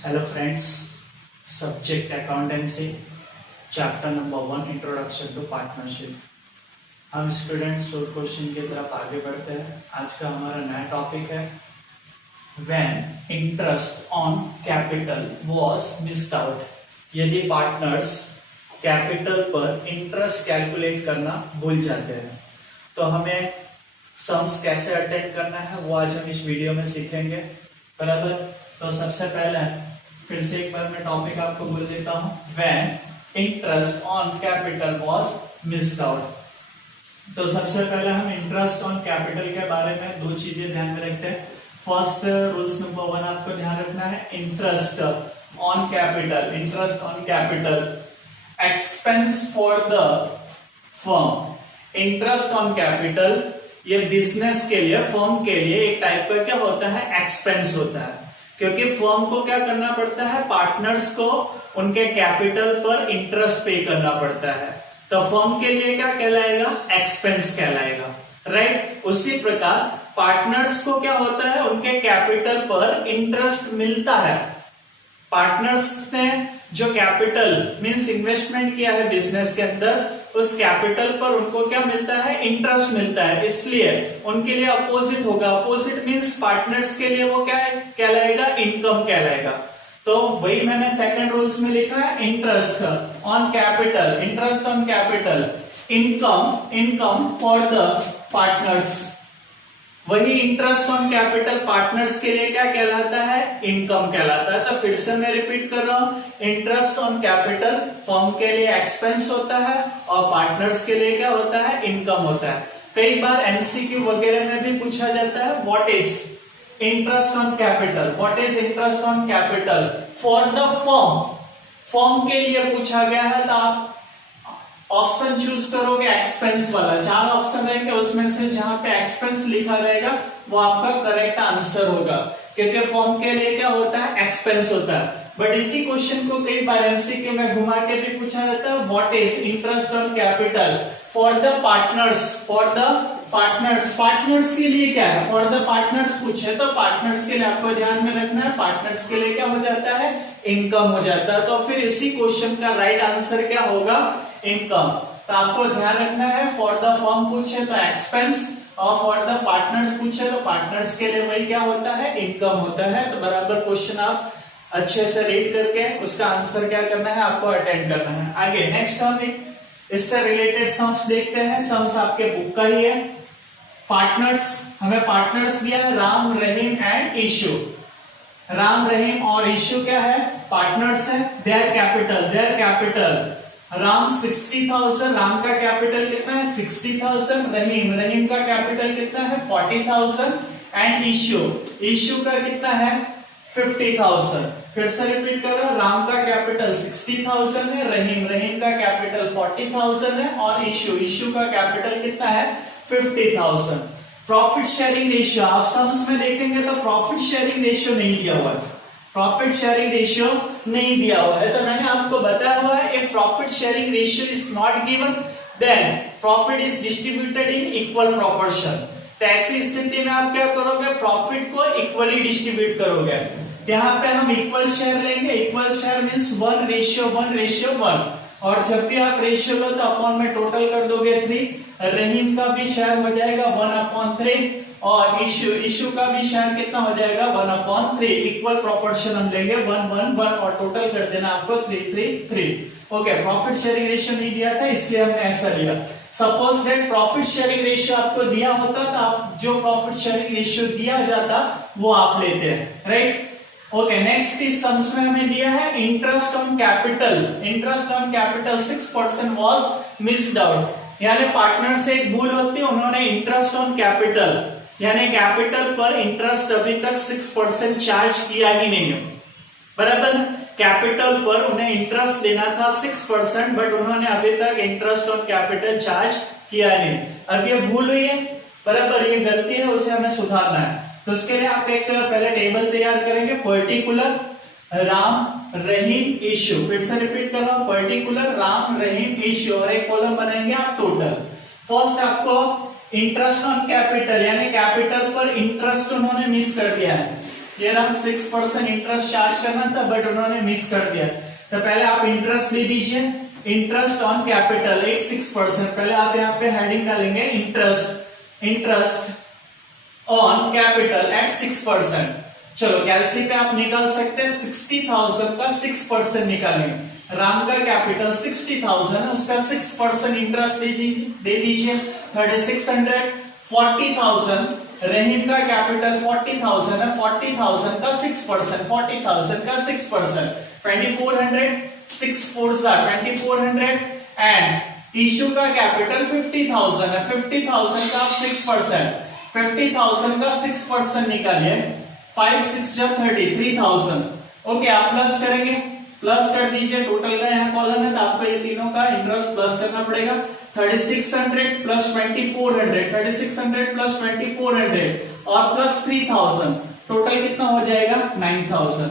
Hello friends, subject accountancy, chapter number 1 introduction to partnership. हम students short question की तरफ आगे बढ़ते हैं। आज का हमारा नया टॉपिक है when interest on capital was missed out. यदि पार्टनर्स कैपिटल पर इंटरेस्ट कैलकुलेट करना भूल जाते हैं तो हमें सम्स कैसे अटेंड करना है वो आज हम इस वीडियो में सीखेंगे। बराबर। तो सबसे पहले फिर से एक बार मैं टॉपिक आपको बोल देता हूं, when interest on capital was missed out. तो सबसे पहले हम इंटरेस्ट ऑन कैपिटल के बारे में दो चीजें ध्यान में रखते हैं। फर्स्ट रूल्स नंबर 1 आपको ध्यान रखना है, interest on capital, interest on capital expense for the firm. Interest on capital ये बिजनेस के लिए, फर्म के लिए एक टाइप का क्या होता है, एक्सपेंस होता है, क्योंकि फर्म को क्या करना पड़ता है, पार्टनर्स को उनके कैपिटल पर इंटरेस्ट पे करना पड़ता है। तो फर्म के लिए क्या कहलाएगा, एक्सपेंस कहलाएगा, राइट। उसी प्रकार पार्टनर्स को क्या होता है, उनके कैपिटल पर इंटरेस्ट मिलता है। पार्टनर्स ने जो कैपिटल मींस इन्वेस्टमेंट किया है बिजनेस के अंदर, उस कैपिटल पर उनको क्या मिलता है, इंटरेस्ट मिलता है। इसलिए उनके लिए अपोजिट होगा, अपोजिट मींस पार्टनर्स के लिए वो क्या कहलाएगा, इनकम कहलाएगा। तो वही मैंने सेकंड रूल्स में लिखा है, interest on capital, interest on capital income for the partners. वही इंटरेस्ट ऑन कैपिटल पार्टनर्स के लिए क्या कहलाता है, इनकम कहलाता है। तो फिर से मैं रिपीट कर रहा हूं, इंटरेस्ट ऑन कैपिटल फर्म के लिए एक्सपेंस होता है और पार्टनर्स के लिए क्या होता है, इनकम होता है। कई बार एमसीक्यू वगैरह में भी पूछा जाता है, what is interest on capital, what is interest on capital for the firm. Firm के लिए पूछा गया है तो आप ऑप्शन चूज करोगे एक्सपेंस वाला। 4 ऑप्शन रहेंगे, उसमें से जहां पे एक्सपेंस लिखा रहेगा वो आपका करेक्ट आंसर होगा, क्योंकि फर्म के लिए क्या होता है, एक्सपेंस होता है। बट इसी क्वेश्चन को कई बार एमसीक्यू में घुमा के भी पूछा जाता है, what is interest on capital for the partners, for the partners. Partners के लिए क्या है, फॉर द पार्टनर्स पूछे तो पार्टनर्स के लिए आपको ध्यान में रखना है, पार्टनर्स के लिए क्या हो जाता है, इनकम हो जाता है। तो फिर इसी क्वेश्चन का राइट आंसर क्या होगा, इनकम। तो आपको ध्यान रखना है, फॉर द फर्म पूछे तो एक्सपेंस और फॉर द पार्टनर्स पूछे तो पार्टनर्स के लिए वही क्या होता है, इनकम होता है। तो बराबर क्वेश्चन आप अच्छे से रीड करके उसका आंसर क्या करना है, आपको अटेंड करना है। आगे नेक्स्ट टॉपिक, इससे रिलेटेड सम्स देखते हैं। सम्स आपके बुक का ही है। पार्टनर्स, हमें पार्टनर्स दिया है राम, रहीम एंड ईशु। राम, रहीम और ईशु क्या है, पार्टनर्स है। देयर कैपिटल राम 60,000, राम का कैपिटल कितना है, 60,000। रहीम का कैपिटल कितना है, 40,000 एंड ईशु का कितना है, 50,000। फिर से रिपीट करो, राम का कैपिटल 60,000 है, रहीम का कैपिटल 40,000 है और ईशु का कैपिटल कितना है, 50,000। प्रॉफिट शेयरिंग रेशियो आप सम्स में देखेंगे तो प्रॉफिट शेयरिंग रेशियो नहीं दिया हुआ है, प्रॉफिट शेयरिंग रेशियो नहीं दिया हुआ है। तो मैंने आपको बताया हुआ है, if profit sharing ratio is not given then profit is distributed in equal proportion. तो ऐसी स्थिति में आप क्या करोगे, प्रॉफिट को इक्वली डिस्ट्रीब्यूट करोगे। यहाँ पे हम इक्वल शेयर लेंगे, इक्वल शेयर मीन्स 1:1:1। और जब भी आप रेशियो लो तो अपॉन में टोटल कर दोगे 3। रहीम का भी शेयर हो जाएगा 1/3 और इशू का भी शेयर कितना हो जाएगा, 1/3। इक्वल प्रोपोर्शन हम लेंगे 1:1:1 और टोटल कर देना आपको 3:3:3। ओके, प्रॉफिट शेयरिंग रेशियो नहीं दिया था इसलिए हमने ऐसा लिया। Suppose that profit sharing ratio आपको दिया होता तो आप जो प्रॉफिट शेयरिंग रेशियो दिया जाता वो आप लेते हैं, राइट। ओके, नेक्स्ट इस सम्स में हमें दिया है interest on capital 6% was missed out. यानी पार्टनर से एक भूल होती है, उन्होंने इंटरेस्ट ऑन कैपिटल यानी कैपिटल पर इंटरेस्ट अभी तक 6% चार्ज किया ही नहीं है। बराबर, कैपिटल पर उन्हें इंटरेस्ट देना था 6%, बट उन्होंने अभी तक इंटरेस्ट ऑन कैपिटल चार्ज किया नहीं। अब ये भूल हुई है, बराबर, ये गलती है, उसे हमें सुधारना है। तो उसके लिए आप एक पहले टेबल तैयार करेंगे, पर्टिकुलर राम, रहीम, ईशु। फिर से रिपीट कर रहा हूं, पर्टिकुलर राम, रहीम, ईशु और एक कॉलम बनाएंगे आप टोटल। फर्स्ट आपको इंटरेस्ट ऑन कैपिटल यानी कैपिटल पर इंटरेस्ट उन्होंने मिस कर दिया है, ये रहा 6% इंटरेस्ट चार्ज करना था, बट उन्होंने मिस कर दिया। तो पहले आप इंटरेस्ट ले दीजिए, इंटरेस्ट ऑन कैपिटल एट 6%। पहले आप यहाँ पे हेडिंग डालेंगे इंटरेस्ट ऑन कैपिटल एट 6%। चलो कैलसी पे आप निकाल सकते हैं, 60,000 का 6% निकालेंगे। राम का कैपिटल 60,000 है, उसका 6% इंटरेस्ट दे दीजिए 3600। 40,000 रहीम का कैपिटल 40,000 है, 40,000 का 6%, 40,000 का 6%, 2400, 6 4 2400। एंड इशू का कैपिटल 50,000 है, 50,000 का 6%, 50,000 का 6% निकालिए, 5 6 30, 3,000। ओके, आप प्लस करेंगे, प्लस कर दीजिए, टोटल का यहाँ कॉलम है तो आपको ये तीनों का इंटरेस्ट प्लस करना पड़ेगा। 3600 प्लस 2400, 3600 प्लस 2400 और प्लस 3000, टोटल कितना हो जाएगा 9000।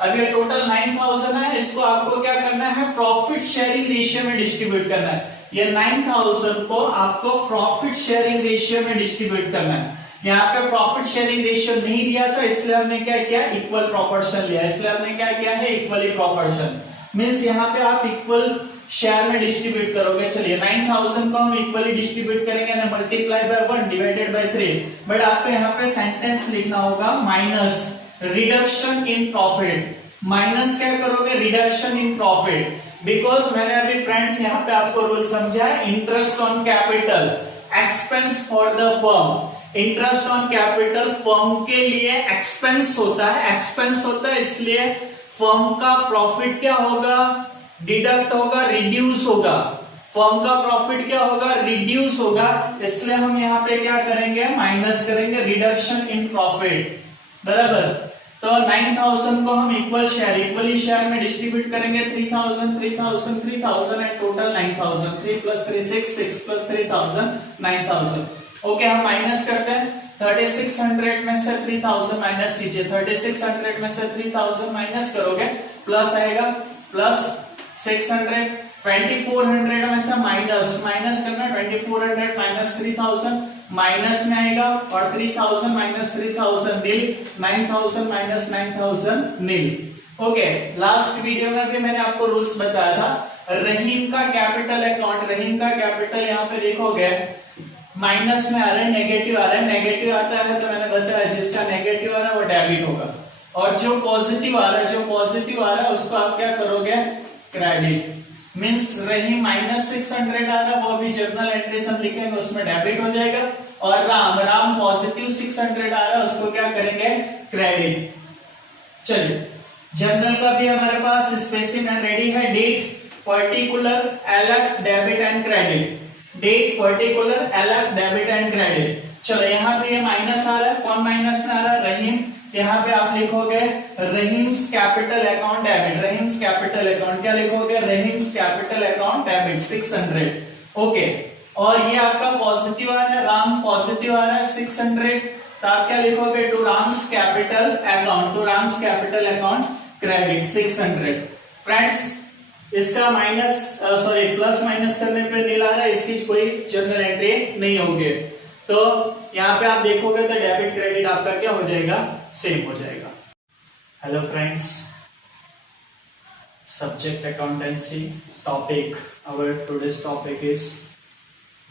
अब ये टोटल 9000 है, इसको आपको क्या करना है, प्रॉफिट शेयरिंग रेशियो में डिस्ट्रीब्यूट करना है। ये 9000 को आपको प्रॉफिट शेयरिंग रेशियो में डिस्ट्रीब्यूट करना है। यहाँ पे प्रॉफिट शेयरिंग रेशियो नहीं दिया था, इसलिए हमने क्या किया, इक्वल प्रोपोर्शन लिया। इसलिए हमने क्या किया है, इक्वली प्रोपोर्शन। मींस यहाँ पे आप इक्वल शेयर में डिस्ट्रीब्यूट करोगे। चलिए 9000 को हम इक्वली डिस्ट्रीब्यूट करेंगे ना, multiply by 1 divided by 3। But आपको यहाँ पे सेंटेंस लिखना होगा minus reduction in profit. Minus क्या करोगे, रिडक्शन इन प्रॉफिट। बिकॉज मैंने अभी फ्रेंड्स यहाँ पे आपको रूल समझाया, interest on capital expense for the firm. Interest on capital firm के लिए एक्सपेंस होता है, एक्सपेंस होता है, इसलिए फर्म का प्रॉफिट क्या होगा, डिडक्ट होगा, रिड्यूस होगा। फर्म का प्रॉफिट क्या होगा, रिड्यूस होगा, इसलिए हम यहाँ पे क्या करेंगे, माइनस करेंगे, रिडक्शन इन प्रॉफिट। बराबर। तो 9000 को हम इक्वली शेयर में डिस्ट्रीब्यूट करेंगे। 3000 3000 3000 एंड टोटल 9000। 3 + 3 6 6 + 3000 9000। ओके, हम माइनस करते हैं। 3600 में से 3000 माइनस कीजिए, 3600 में से 3000 माइनस करोगे, प्लस आएगा, प्लस 600। 2400 में से माइनस करना, 2400 माइनस 3000 माइनस में आएगा, और 3000 माइनस 3000 नील, 9000 माइनस 9000 नील। ओके, लास्ट वीडियो में भी मैंने आपको रूल्स बताया था। रहीम का कैपिटल अकाउंट, रहीम का कैपिटल यहाँ पे देखोगे माइनस में आ रहा है, नेगेटिव आ रहा है। नेगेटिव आता है तो मैंने बताया जिसका नेगेटिव आ रहा है वो डेबिट होगा, और जो पॉजिटिव आ रहा है उसको आप क्या करोगे, क्रेडिट। मींस रहीम -600 आ रहा है, वो भी जर्नल एंट्री हम लिखेंगे, उसमें डेबिट हो जाएगा। और राम पॉजिटिव 600 आ रहा है, उसको क्या करेंगे, क्रेडिट। चलिए, जर्नल का भी हमारे पास स्पेसिमेन रेडी है। Date particular LF debit and credit, date particular LF debit and credit. चलो यहाँ पे ये माइनस आ रहा है, कौन माइनस में आ रहा है, रहीम। यहाँ पे आप लिखोगे Rahim's capital account debit, Rahim's capital account, क्या लिखोगे, Rahim's capital account debit 600। Okay, और ये आपका पॉजिटिव आ रहा है, राम पॉजिटिव आ रहा है 600, तो आप क्या लिखोगे, to Ram's capital account, to Ram's capital account credit 600। Friends, इसका प्लस माइनस करने पे नील आ रहा है, इसकी कोई जर्नल एंट्री नहीं होगी। तो यहाँ पे आप देखोगे तो डेबिट क्रेडिट आपका क्या हो जाएगा, सेम हो जाएगा। Hello friends, subject accountancy topic, our today's topic is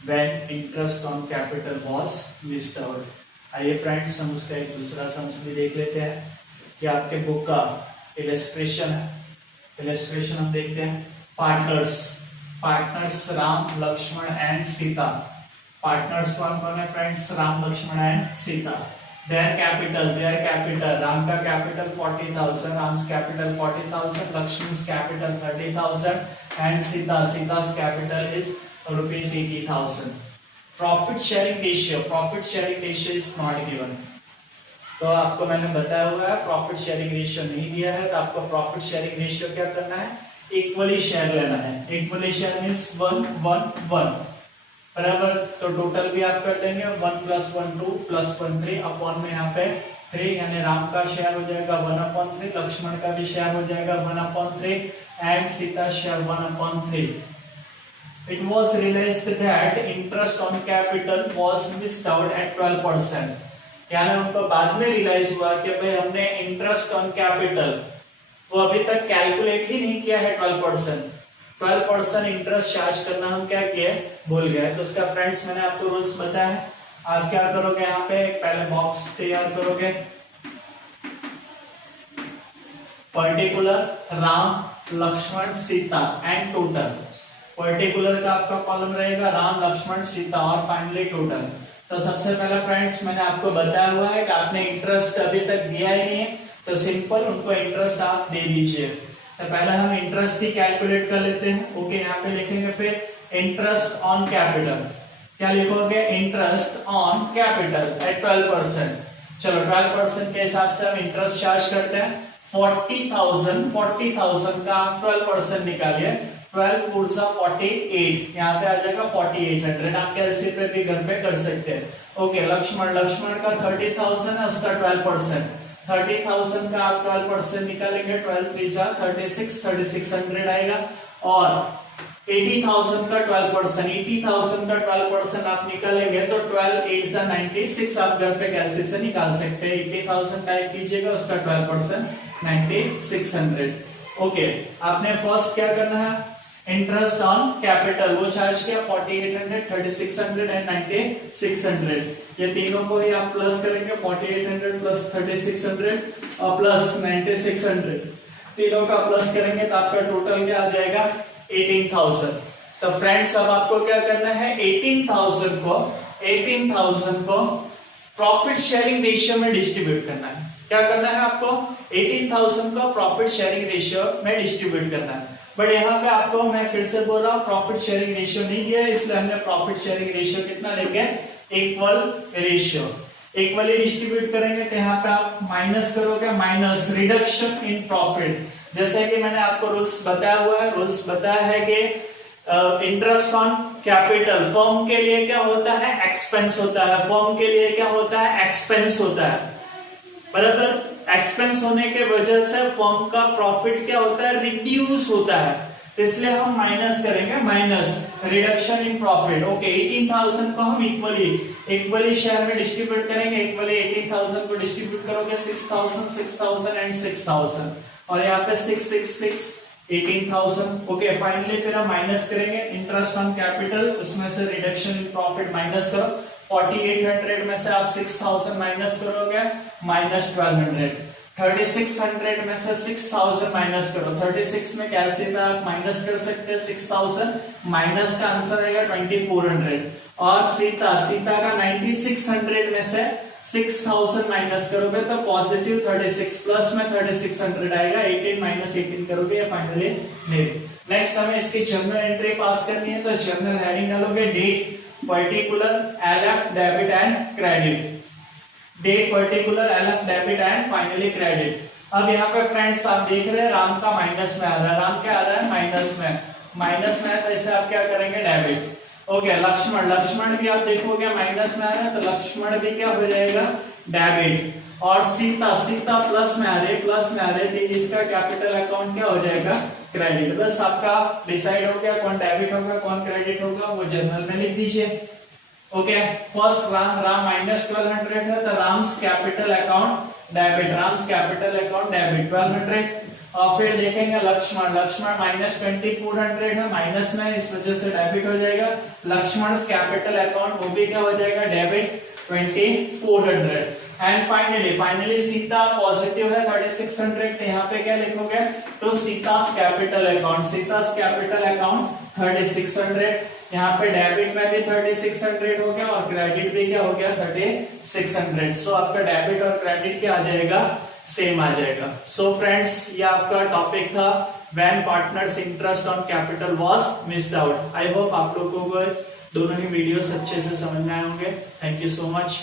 when interest on capital was missed out. आइए फ्रेंड्स, हम उसका एक दूसरा सम्स भी देख लेते हैं कि आपके बुक का इलस्ट्रेशन है। इलस्ट्रेशन हम देखते हैं। Partners Ram, Lakshman and Sita. Partners कौन कौन है friends, Ram, Lakshman and Sita. Their capital, Ram का capital 40,000, Ram's capital 40,000, Lakshman's capital 30,000 and Sita's capital is ₹80,000। Profit sharing ratio is not given. तो आपको मैंने बताया हुआ है प्रॉफिट शेयरिंग रेशियो नहीं दिया है, तो आपको प्रॉफिट शेयरिंग रेशियो क्या करना है, इक्वली शेयर लेना है। इक्वली शेयर मींस 1 1 1, बराबर। तो टोटल भी आप कर लेंगे, 1 + 1 2 + 1 3, अपॉन में यहाँ पे 3, यानी राम का शेयर हो जाएगा 1/3, लक्ष्मण का भी शेयर हो जाएगा 1/3 and Sita share 1/3। It was realized that interest on capital was missed out at 12%. यानी उनको बाद में रियलाइज हुआ कि भाई हमने इंटरेस्ट ऑन कैपिटल वो अभी तक कैलकुलेट ही नहीं किया है 12% इंटरेस्ट चार्ज करना हम क्या किए भूल गए। तो उसका फ्रेंड्स मैंने आपको रूल्स बताया। आप क्या करोगे, यहाँ पे पहले बॉक्स तैयार करोगे, particular Ram Lakshman Sita and total. Particular का आपका कॉलम रहेगा राम लक्ष्मण सीता और फाइनली टोटल। तो सबसे पहले फ्रेंड्स मैंने आपको बताया हुआ है कि आपने इंटरेस्ट अभी तक दिया ही नहीं है, तो सिंपल उनको इंटरेस्ट आप दे दीजिए। तो पहले हम इंटरेस्ट ही कैलकुलेट कर लेते हैं। ओके, यहाँ पे लिखेंगे फिर इंटरेस्ट ऑन कैपिटल। क्या लिखोगे, इंटरेस्ट ऑन कैपिटल एट 12%। चलो 12% के हिसाब से हम इंटरेस्ट चार्ज करते हैं। 40,000 का आप 12% निकालिए। 12 4 48, यहाँ पे आ जाएगा 4800। आप कैसे पे भी घर पे कर सकते हैं। ओके, लक्ष्मण का 30,000 है, उसका 12%। 30,000 का आप 12% निकालेंगे, 12 3 3600 आएगा। और 80,000 का 12% आप निकालेंगे तो 12 8 96 आप घर पे कैसे से निकाल सकते हैं। 80,000 टाइप कीजिएगा, उसका 12% 9600। ओके, आपने फर्स्ट क्या करना है, इंटरेस्ट ऑन कैपिटल वो चार्ज किया 4800, 3600 एंड 9600। ये तीनों को ही आप प्लस करेंगे, 4800 प्लस 3600 और प्लस 9600, तीनों का प्लस करेंगे तो आपका टोटल क्या आ जाएगा 18,000। तो फ्रेंड्स अब आपको क्या करना है, 18,000 को प्रॉफिट शेयरिंग रेशियो में डिस्ट्रीब्यूट करना है। क्या करना है आपको, 18,000 को प्रॉफिट शेयरिंग रेशियो में डिस्ट्रीब्यूट करना है। बट यहाँ पे आपको मैं फिर से बोल रहा हूँ प्रॉफिट शेयरिंग रेशियो नहीं दिया, इसलिए हमने प्रॉफिट शेयरिंग रेशियो कितना लेंगे, इक्वल रेशियो। इक्वली डिस्ट्रीब्यूट करेंगे तो यहाँ पे आप माइनस करोगे, माइनस रिडक्शन इन प्रॉफिट। जैसे कि मैंने आपको रूल्स बताया हुआ है, रूल्स बताया है कि इंटरेस्ट ऑन कैपिटल फर्म के लिए क्या होता है, एक्सपेंस होता है। फर्म के लिए क्या होता है, एक्सपेंस होता है, बराबर। एक्सपेंस होने के वजह से फर्म का प्रॉफिट क्या होता है, रिड्यूस होता है। तो इसलिए हम माइनस करेंगे, minus reduction in profit. Okay, 18,000 को हम इक्वली शेयर में डिस्ट्रीब्यूट करेंगे। इक्वली 18,000 को डिस्ट्रीब्यूट करोगे 6,000 6,000 एंड 6,000 और यहाँ पे 6 18,000। ओके, फाइनली फिर हम माइनस करेंगे इंटरेस्ट ऑन कैपिटल, उसमें से रिडक्शन इन प्रॉफिट माइनस करो। 4800 में से आप 6,000 माइनस करोगे, माइनस 1200। 3600 में से 6,000 माइनस करो। 36 में कैसे पे आप माइनस कर सकते हैं 6,000, माइनस का आंसर आएगा 2400। और सीता का 9600 में से 6,000 माइनस करोगे तो पॉजिटिव 36, प्लस में 3600 आएगा। 18 माइनस 18 करोगे, फाइनली नेट। नेक्स्ट हमें इसकी जर्नल एंट्री पास करनी है, तो जर्नल हेडिंग डालोगे date particular LF debit and credit. Date particular LF debit and finally credit. अब यहाँ पे फ्रेंड्स आप देख रहे हैं राम का माइनस में आ रहा है। राम क्या आ रहा है, माइनस में है, तो इसे आप क्या करेंगे, डेबिट। ओके, लक्ष्मण भी आप देखोगे माइनस में आ रहा है, तो लक्ष्मण भी क्या हो जाएगा, डेबिट। और सीता प्लस में आ रही है, तो इसका कैपिटल अकाउंट क्या हो जाएगा, क्रेडिट। बस आपका डिसाइड हो गया कौन डेबिट होगा कौन क्रेडिट होगा, वो जर्नल में लिख दीजिए। ओके, फर्स्ट राम माइनस 1200 है, तो राम्स कैपिटल अकाउंट डेबिट, 1200। और फिर देखेंगे लक्ष्मण माइनस 2400 है, माइनस में, इस वजह से डेबिट हो जाएगा। लक्ष्मण कैपिटल अकाउंट वो भी क्या हो जाएगा, debit 2400। And finally Sita positive है 3600, तो यहाँ पे क्या लिखोगे, तो सीता's कैपिटल अकाउंट 3600। यहाँ पे डेबिट में भी 3600 हो गया और क्रेडिट भी क्या हो गया 3600। सो आपका डेबिट और क्रेडिट क्या आ जाएगा, सेम आ जाएगा। सो फ्रेंड्स, ये आपका टॉपिक था when partners interest on capital was missed out. I hope आप लोगों को दोनों ही वीडियोस अच्छे से समझ में आए होंगे। Thank you so much.